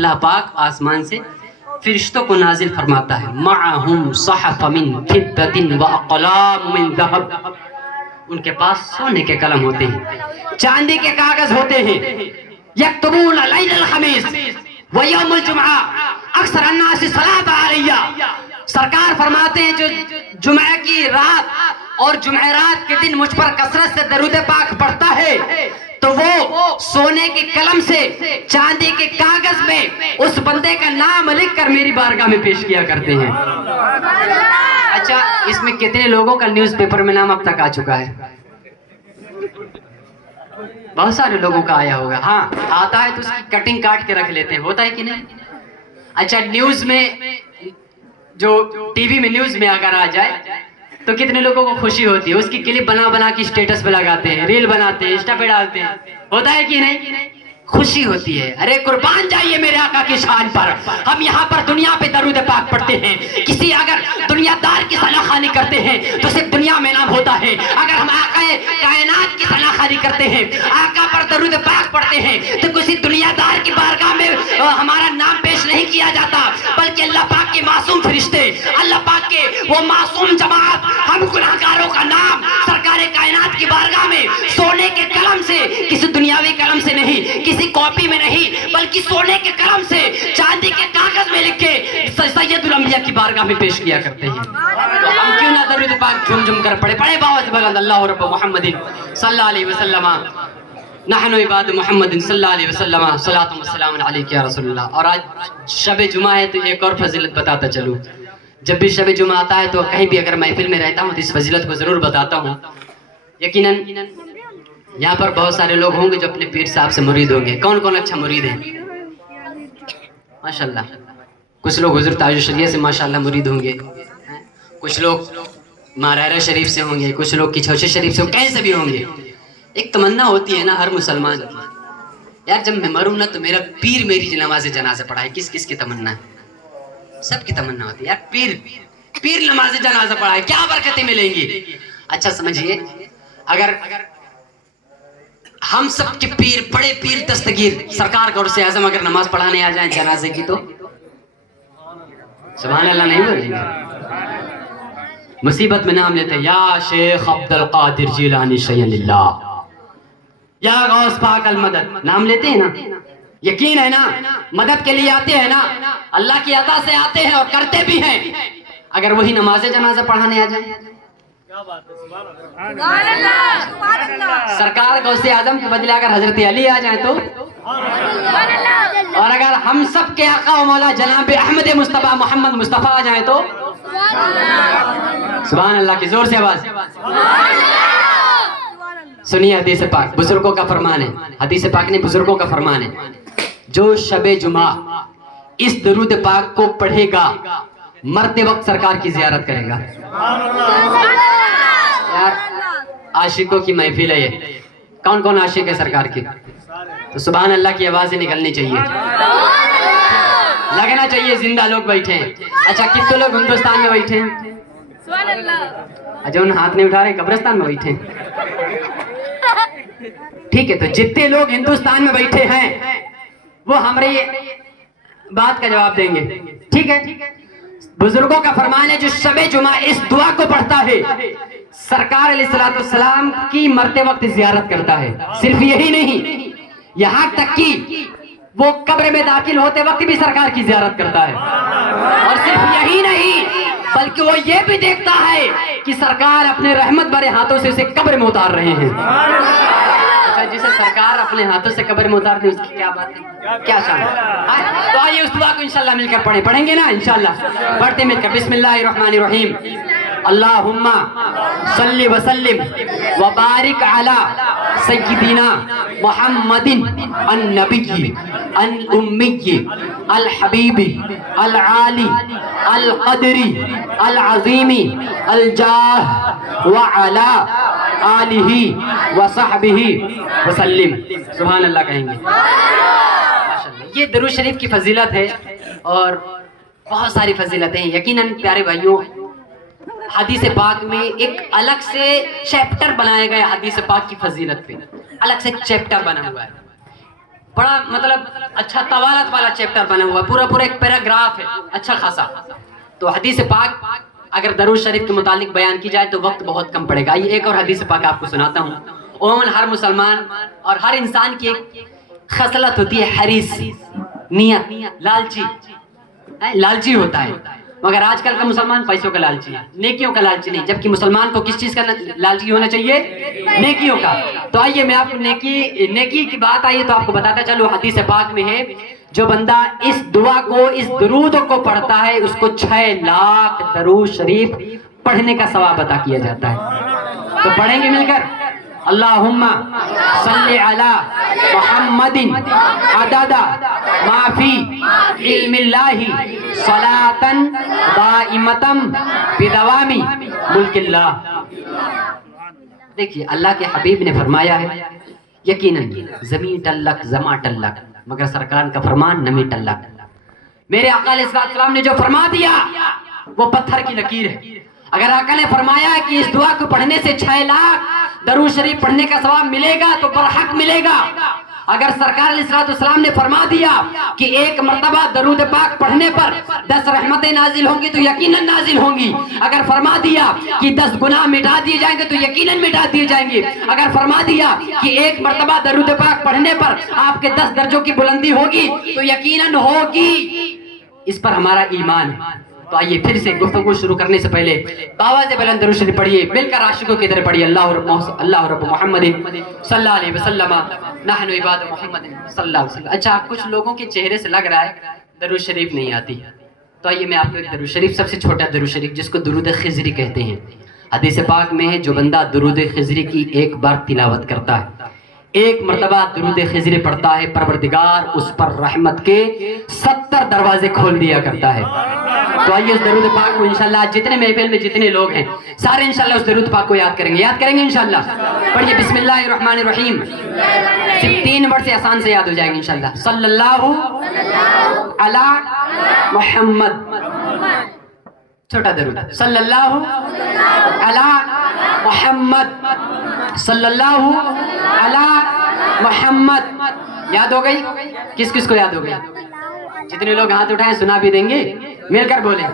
اللہ پاک آسمان سے فرشتوں کو نازل فرماتا ہے، معہم صحف من فضۃ واقلام من ذہب، ان کے پاس سونے کے قلم ہوتے ہیں، چاندی کے کاغذ ہوتے ہیں، یکتبون لیل الخمیس ویوم الجمعہ اکثر الناس صلاۃ علیہ، سرکار فرماتے ہیں جو جمعہ کی رات اور جمعرات کے دن مجھ پر کثرت سے درود پاک پڑھتا ہے تو وہ سونے کے قلم سے چاندی کے کاغذ میں اس بندے کا نام لکھ کر میری بارگاہ میں پیش کیا کرتے ہیں۔ اچھا، اس میں کتنے لوگوں کا نیوز پیپر میں نام اب تک آ چکا ہے؟ بہت سارے لوگوں کا آیا ہوگا۔ ہاں آتا ہے تو اس کی کٹنگ کاٹ کے رکھ لیتے ہیں، ہوتا ہے کہ نہیں؟ اچھا، نیوز میں جو ٹی وی میں نیوز میں اگر آ جائے تو کتنے لوگوں کو خوشی ہوتی ہے، اس کی کلپ بنا بنا کے اسٹیٹس پہ لگاتے ہیں، ریل بناتے ہیں، انسٹا پہ ڈالتے ہیں، ہوتا ہے کہ نہیں؟ خوشی ہوتی ہے۔ ارے قربان جائیے میرے آقا کی شان پر، ہم یہاں پر دنیا پہ درود پاک پڑھتے ہیں، کسی اگر دنیا دار کی ثنا خوانی کرتے ہیں تو صرف دنیا میں نام ہوتا ہے، اگر ہم آقا کائنات کی ثنا خوانی کرتے ہیں، آقا پر درود پاک پڑھتے ہیں تو کسی دنیا دار کی بارگاہ میں ہمارا نام پیش نہیں کیا جاتا، بلکہ اللہ پاک کے معصوم فرشتے، اللہ پاک کے وہ معصوم جماعت، ہم گناہگاروں کا نام سرکار کائنات کی بارگاہ میں سونے کے قلم سے، کسی دنیاوی قلم سے نہیں، کسی کاپی میں نہیں، بلکہ سونے کے قلم سے چاندی کے کاغذ میں لکھ کے سید الانبیاء کی بارگاہ میں پیش کیا کرتے ہیں۔ تو ہم کیوں نہ درود پاک جھوم جھوم کر پڑھے باوت بلند اللہ رب محمد صلی اللہ علیہ وسلم، نحن عباد محمد صلی اللہ علیہ وسلم، صلاۃ و سلام علیک یا رسول اللہ۔ اور آج شب جمعہ ہے تو ایک اور فضیلت بتاتا چلوں، جب بھی شب جمعہ آتا ہے تو کہیں بھی اگر محفل میں رہتا ہوں تو اس فضیلت کو ضرور بتاتا ہوں۔ یقیناً یہاں پر بہت سارے لوگ ہوں گے جو اپنے پیر صاحب سے مرید ہوں گے۔ کون کون اچھا مرید ہے؟ ماشاءاللہ، کچھ لوگ حضور تاج الشریعہ سے ماشاءاللہ مرید ہوں گے، کچھ لوگ مارہرہ شریف سے ہوں گے، کچھ لوگ کچھوچے شریف سے، کہیں سے بھی ہوں گے۔ ایک تمنا ہوتی ہے نا ہر مسلمان کی، یار جب میں مروں نا تو میرا پیر میری نماز جنازہ پڑھائے۔ کس کس کی تمنا ہے؟ سب کی تمنا ہوتی ہے یار پیر نماز جنازہ پڑھائے، کیا برکتیں ملیں گی۔ اچھا سمجھیے، اگر ہم سب کے پیر، بڑے پیر دستگیر سرکار غوث اعظم اگر نماز پڑھانے آ جائیں جنازے کی تو سبحان اللہ نہیں بولیں گے؟ مصیبت میں نام لیتے ہیں، یا شیخ عبد القادر جیلانی شیخ اللہ، یا غوث پاک المدد، نام لیتے ہیں نا، یقین ہے نا، مدد کے لیے آتے ہیں نا، اللہ کی عطا سے آتے ہیں اور کرتے بھی ہیں۔ اگر وہی نماز جنازہ پڑھانے آ جائیں، سرکار غوث اعظم کے بدلے اگر حضرت علی آ جائیں تو، اور اگر ہم سب کے آقا و مولا جناب احمد مصطفیٰ محمد مصطفیٰ آ جائیں تو سبحان اللہ کی زور سے آواز سنیے۔ حدیث پاک بزرگوں کا فرمان ہے، حدیث پاک نے بزرگوں کا فرمان ہے، جو شب جمعہ اس درود پاک کو پڑھے گا مرتے وقت سرکار کی زیارت کرے گا۔ یار عاشقوں کی محفل ہے یہ، کون کون عاشق ہے سرکار کی؟ تو سبحان اللہ کی آوازیں نکلنی چاہیے، لگنا چاہیے زندہ لوگ بیٹھے ہیں۔ اچھا کتنے لوگ ہندوستان میں بیٹھے ہیں؟ اچھا ان ہاتھ نہیں اٹھا رہے، قبرستان میں بیٹھے ہیں؟ ٹھیک ہے، تو جتنے لوگ ہندوستان میں بیٹھے ہیں وہ ہماری بات کا جواب دیں گے، ٹھیک ہے؟ بزرگوں کا فرمان ہے جو شب جمعہ اس دعا کو پڑھتا ہے سرکار علیہ السلام کی مرتے وقت زیارت کرتا ہے۔ صرف یہی نہیں، یہاں تک کہ وہ قبر میں داخل ہوتے وقت بھی سرکار کی زیارت کرتا ہے، اور صرف یہی نہیں بلکہ وہ یہ بھی دیکھتا ہے کہ سرکار اپنے رحمت بھرے ہاتھوں سے اسے قبر میں اتار رہے ہیں۔ اچھا جسے سرکار اپنے ہاتھوں سے قبر میں اتار دیں اس کی کیا بات ہے، کیا شان ہے؟ تو آئیے اس دعا کو انشاءاللہ مل کر پڑھیں گے نا انشاءاللہ، پڑھتے مل کر بسم اللہ الرحمن الرحیم، اللہم صلی وسلم وبارک علی سیدنا محمد النبی الامی الحبیب العالی القدری العظیم الجاہ وعلی آلہ وصحبہ وسلم۔ سبحان اللہ کہیں گے۔ یہ درود شریف کی فضیلت ہے اور بہت ساری فضیلتیں ہیں۔ یقیناً پیارے بھائیوں، حدیث پاک میں ایک الگ سے چیپٹر بنایا گیا، حدیث پاک کی فضیلت پہ الگ سے چیپٹر بنا ہوا ہے۔ بڑا مطلب اچھا طوالت والا چیپٹر بنا ہوا، پورا ایک پیراگراف ہے اچھا خاصا. تو حدیث پاک اگر درود شریف کے متعلق بیان کی جائے تو وقت بہت کم پڑے گا. یہ ایک اور حدیث پاک آپ کو سناتا ہوں. عموماً ہر مسلمان اور ہر انسان کی ایک خصلت ہوتی ہے حریص، نیت، لالچی ہوتا ہے. مگر آج کل کا مسلمان پیسوں کا لالچی ہے، نیکیوں کا لالچی نہیں. جبکہ مسلمان کو کس چیز کا لالچی ہونا چاہیے؟ نیکیوں کا. تو آئیے میں آپ کو نیکی کی بات آئی تو آپ کو بتاتا چلو. حدیث پاک میں ہے جو بندہ اس دعا کو، اس درود کو پڑھتا ہے اس کو 6 لاکھ درود شریف پڑھنے کا ثواب عطا کیا جاتا ہے. تو پڑھیں گے مل کر اللہم صلی علی محمد عدد ما فی علم اللہ صلاۃ دائمۃ بدوام ملک اللہ. دیکھیے اللہ کے حبیب نے فرمایا ہے یقیناً زمین ٹلک زماں ٹلک مگر سرکار کا فرمان نمی ٹلک. میرے آقا علیہ السلام نے جو فرما دیا وہ پتھر کی لکیر ہے. اگر آقا نے فرمایا کہ اس دعا کو پڑھنے سے 6 لاکھ درود شریف پڑھنے کا ثواب ملے گا تو برحق ملے گا. اگر سرکار علیہ السلام نے فرما دیا کہ ایک مرتبہ درود پاک پڑھنے پر 10 رحمتیں نازل ہوں گی تو یقیناً نازل ہوں گی. اگر فرما دیا کہ 10 گناہ مٹا دیے جائیں گے تو یقیناً مٹا دیے جائیں گے. اگر فرما دیا کہ ایک مرتبہ درود پاک پڑھنے پر آپ کے 10 درجوں کی بلندی ہوگی تو یقیناً ہوگی. اس پر ہمارا ایمان ہے. تو آئیے پھر سے گفتگو شروع کرنے سے پہلے باواز بلند درود شریف پڑھیے. مل کر عاشقوں کی طرح پڑھیے اللہ رب محمد صلی اللہ علیہ وسلم نحن عباد محمد صلی اللہ علیہ وسلم. اچھا کچھ لوگوں کے چہرے سے لگ رہا ہے درود شریف نہیں آتی. تو آئیے میں آپ کو ایک درود شریف، سب سے چھوٹا درود شریف جس کو درود خضری کہتے ہیں. حدیث پاک میں ہے جو بندہ درود خضری کی ایک بار تلاوت کرتا ہے، ایک مرتبہ درود خضری پڑھتا ہے، پروردگار اس پر رحمت کے 70 دروازے کھول دیا کرتا ہے. تو آئیے اس درود پاک کو انشاءاللہ جتنے محفل میں جتنے لوگ ہیں سارے انشاءاللہ اس درود پاک کو یاد کریں گے انشاءاللہ. پڑھیے بسم اللہ الرحمن الرحیم. صرف 3 ورڈ سے آسان سے یاد ہو جائیں گے انشاءاللہ. صلی اللہ علی محمد، چھوٹا درود. صلی اللہ علی محمد، صلی اللہ علی محمد. یاد ہو گئی؟ کس کس کو یاد ہو گئی؟ جتنے لوگ ہاتھ اٹھائیں سنا بھی دیں گے. مل کر بولیں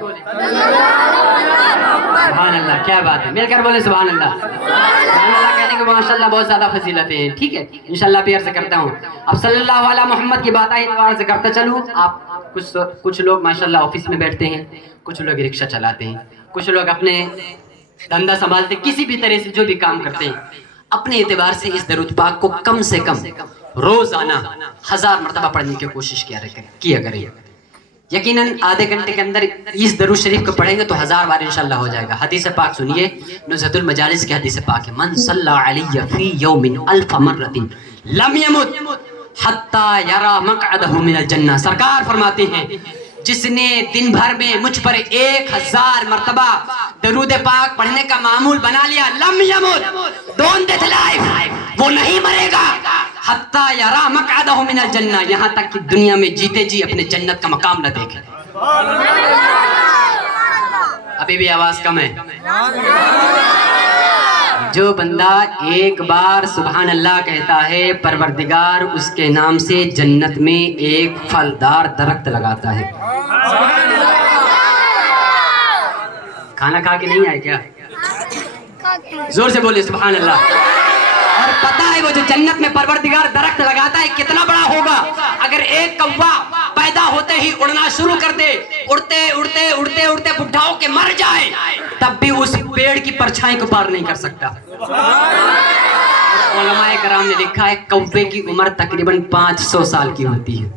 سبحان اللہ. کیا بات ہے، مل کر بولیں سبحان اللہ. سبحان اللہ کہنے کو ماشاءاللہ بہت زیادہ فضیلتیں ہیں. ٹھیک ہے انشاءاللہ بھی عرض کرتا ہوں. اب صلی اللہ علیہ محمد کی بات آئی تو عرض کرتا چلوں. آپ کچھ لوگ ماشاءاللہ آفس میں بیٹھتے ہیں، کچھ لوگ رکشہ چلاتے ہیں، کچھ لوگ اپنے دھندا سنبھالتے ہیں، کسی بھی طرح سے جو بھی کام کرتے ہیں اپنے اعتبار سے اس درود پاک کو کم سے کم روزانہ 1000 مرتبہ پڑھنے کی کوشش کیا کریں. یقیناً آدھے گھنٹے کے اندر اس درود شریف کو پڑھیں گے تو 1000 بار انشاءاللہ ہو جائے گا. حدیث پاک سنیے، نزہۃ المجالس کی حدیث پاک ہے. من صلی علی فی یوم 1000 مرۃ لم یمت حتی یری مقعدہ من الجنہ. سرکار فرماتے ہیں جس نے دن بھر میں مجھ پر 1000 مرتبہ درود پاک پڑھنے کا معمول بنا لیا، لم یمت، ڈونٹ ڈیتھ لائف، وہ نہیں مرے گا حتی یری مقعدہ من الجنہ، یہاں تک کہ دنیا میں جیتے جی اپنے جنت کا مقام نہ دیکھے. ابھی بھی آواز کم ہے. جو بندہ ایک بار سبحان اللہ کہتا ہے پروردگار اس کے نام سے جنت میں ایک پھلدار درخت لگاتا ہے. کھانا کھا کے نہیں آئے کیا؟ زور سے بولے سبحان اللہ. اور پتہ ہے وہ جو جنت میں پروردگار درخت لگاتا ہے کتنا بڑا ہوگا. اگر ایک کوا پیدا ہوتے ہی اڑنا شروع کر دے، اڑتے اڑتے اڑتے اڑتے بڈھا ہو کے مر جائے تب بھی اس پیڑ کی پرچھائی کو پار نہیں کر سکتا. علماء کرام نے لکھا ہے کوے کی عمر تقریباً 500 سال کی ہوتی ہے.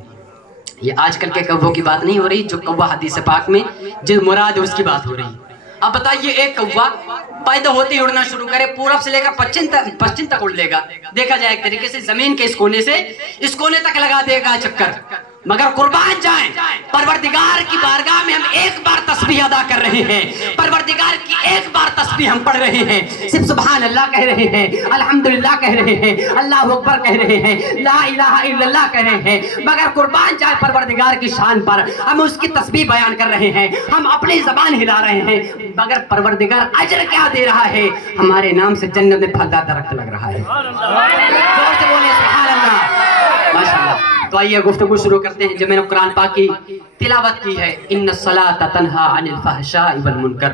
یہ آج کل کے کووں کی بات نہیں ہو رہی، جو کوا حدیث پاک میں جو مراد ہے اس کی بات ہو رہی. اب بتائیے ایک کوا پیدا ہوتے ہی اڑنا شروع کرے، پورب سے لے کر پچھم تک اڑ لے گا. دیکھا جائے ایک طریقے سے زمین کے اس کونے سے اس کونے تک لگا دے گا چکر. مگر قربان جائیں پروردگار کی بارگاہ میں ہم ایک بار تسبیح ادا کر رہے ہیں، پروردگار کی ایک بار تسبیح ہم پڑھ رہے ہیں، صرف سبحان اللہ کہہ رہے ہیں، الحمدللہ کہہ رہے ہیں، اللہ اکبر کہہ رہے ہیں، لا الہ الا اللہ کہہ رہے ہیں. مگر قربان جائیں پروردگار کی شان پر ہم اس کی تسبیح بیان کر رہے ہیں، ہم اپنی زبان ہلا رہے ہیں، مگر پروردگار اجر کیا دے رہا ہے؟ ہمارے نام سے جنت میں پھلدار درخت لگ رہا ہے. زور سے بولیں سبحان اللہ. ماشاءاللہ. تو آئیے گفتگو شروع کرتے ہیں. جب میں نے قرآن پاک کی تلاوت کی ہے, ان الصلاۃ تنہا عن الفحشاء والمنکر,